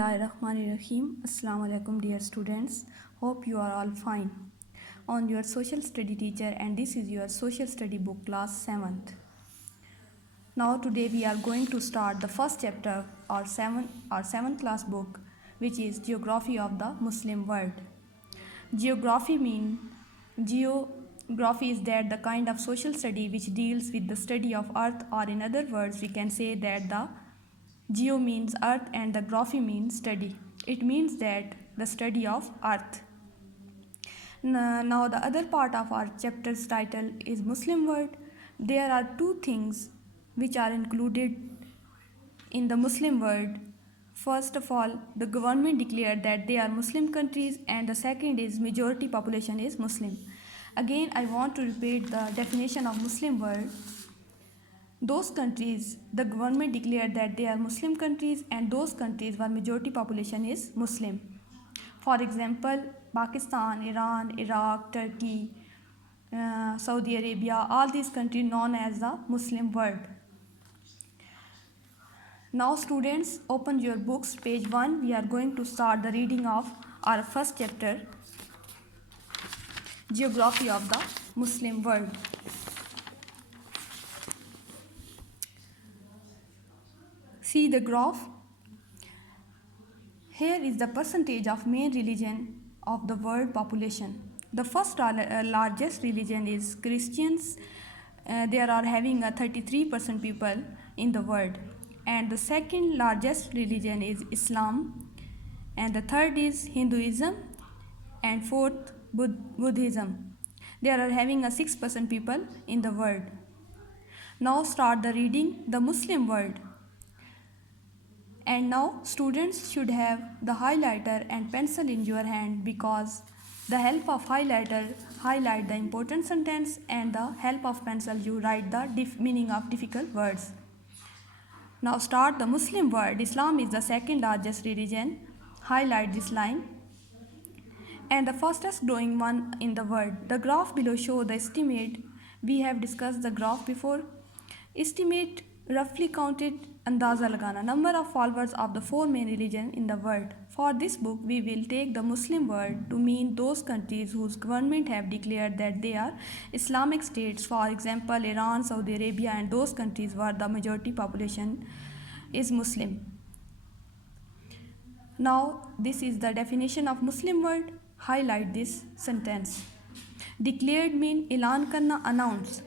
Bismillahirrahmanirrahim. Assalamu alaikum dear students. Hope you are all fine. On your social study teacher, and this is your social study book class 7th. Now today we are going to start the first chapter our 7th class book, which is Geography of the Muslim World. Geography is that the kind of social study which deals with the study of earth, or in other words we can say that the geo means earth and the graphy means study. It means that the study of earth. Now the other part of our chapter's title is Muslim world. There are two things which are included in the Muslim world. First of all, the government declared that they are Muslim countries, and the second is majority population is Muslim. Again, I want to repeat the definition of Muslim world. Those countries, the government declared that they are Muslim countries, and those countries where majority population is Muslim. For example, Pakistan, Iran, Iraq, Turkey, Saudi Arabia, all these countries known as the Muslim world. Now students, open your books, page 1. We are going to start the reading of our first chapter, Geography of the Muslim World. See the graph. Here is the percentage of main religion of the world population. The first largest religion is Christians. There are having a 33% people in the world. And the second largest religion is Islam, and the third is Hinduism, and fourth Buddhism. They are having a 6% people in the world. Now start the reading the Muslim world. And now students should have the highlighter and pencil in your hand, because the help of highlighter highlight the important sentence, and the help of pencil you write the meaning of difficult words. Now start the Muslim world. Islam is the second largest religion. Highlight this line. And the fastest growing one in the world. The graph below show the estimate. We have discussed the graph before. Estimate roughly counted andaza lagana number of followers of the four main religions in the world. For this book we will take the Muslim world to mean those countries whose government have declared that they are Islamic states. For example, Iran, Saudi Arabia, and those countries where the majority population is Muslim. Now this is the definition of Muslim world. Highlight this sentence. Declared mean elan karna, announce.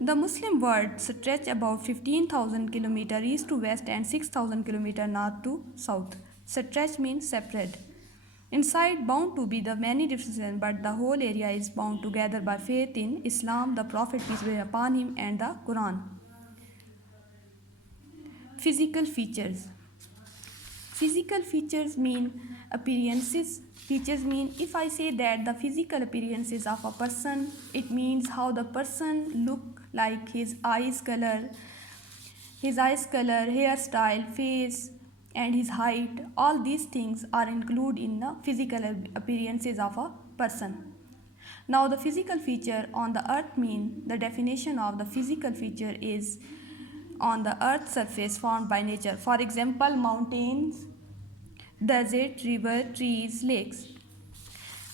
The Muslim world stretch about 15,000 km east to west and 6,000 km north to south. Stretch means separate. Inside bound to be the many differences, but the whole area is bound together by faith in Islam, the Prophet peace be upon him, and the Quran. Physical features. Physical features mean appearances. Features mean, if I say that the physical appearances of a person, it means how the person look like, his eyes color, hairstyle, face, and his height. All these things are included in the physical appearances of a person. Now the physical feature on the earth mean, the definition of the physical feature is on the earth's surface formed by nature. For example, mountains, desert, river, trees, lakes.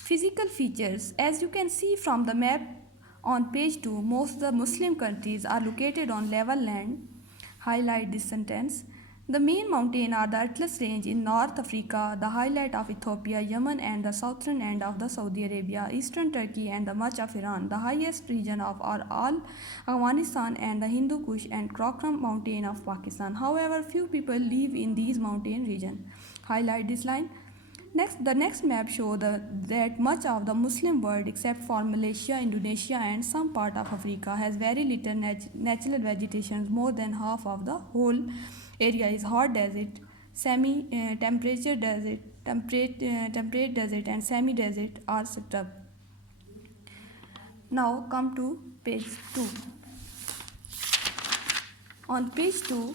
Physical features. As you can see from the map on page 2, most of the Muslim countries are located on level land. Highlight this sentence. The main mountain are the Atlas Range in North Africa, the highlight of Ethiopia, Yemen, and the southern end of the Saudi Arabia, eastern Turkey, and the much of Iran. The highest region of all Afghanistan, and the Hindu Kush and Karakoram mountain of Pakistan. However, few people live in these mountain regions. Highlight this line. The next map shows that much of the Muslim world except for Malaysia, Indonesia, and some part of Africa has very little natural vegetation. More than half of the whole area is hot desert, temperate desert, and semi-desert or scrub. Now come to page 2. On page 2,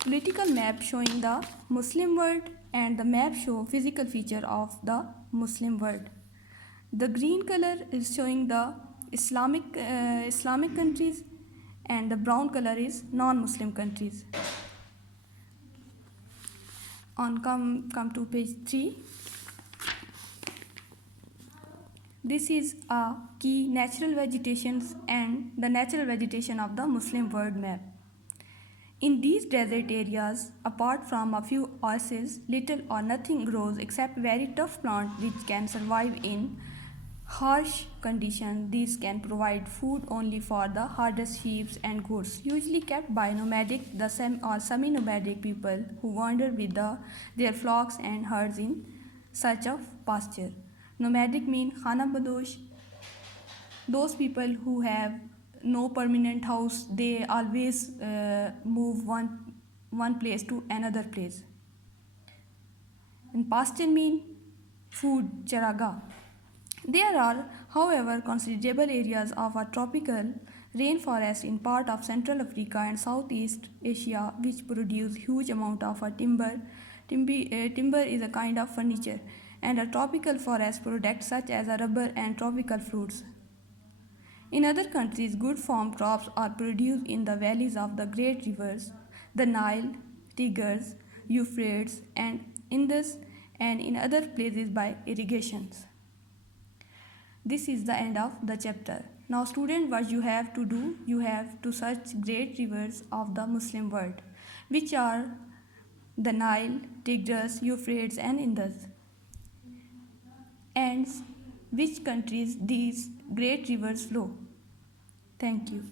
political map showing the Muslim world, and the map show physical feature of the Muslim world. The green color is showing the Islamic countries, and the brown color is non-Muslim countries. Come to page 3. This is a key natural vegetations and the natural vegetation of the Muslim world map. In these desert areas, apart from a few oases, little or nothing grows except very tough plants which can survive in harsh conditions. These can provide food only for the hardest sheep and goats, usually kept by nomadic or semi-nomadic people who wander with their flocks and herds in search of pasture. Nomadic mean khana badosh, those people who have no permanent house, they always move one place to another place. And pasture mean food, charaga. There are, however, considerable areas of a tropical rainforest in part of Central Africa and Southeast Asia which produce huge amount of timber. Timber is a kind of furniture, and a tropical forest products such as rubber and tropical fruits. In other countries, good farm crops are produced in the valleys of the great rivers, the Nile, Tigris, Euphrates, and Indus, and in other places by irrigations. This is the end of the chapter. Now student, what you have to do, you have to search great rivers of the Muslim world, which are the Nile, Tigris, Euphrates, and Indus, and which countries these great rivers flow. Thank you.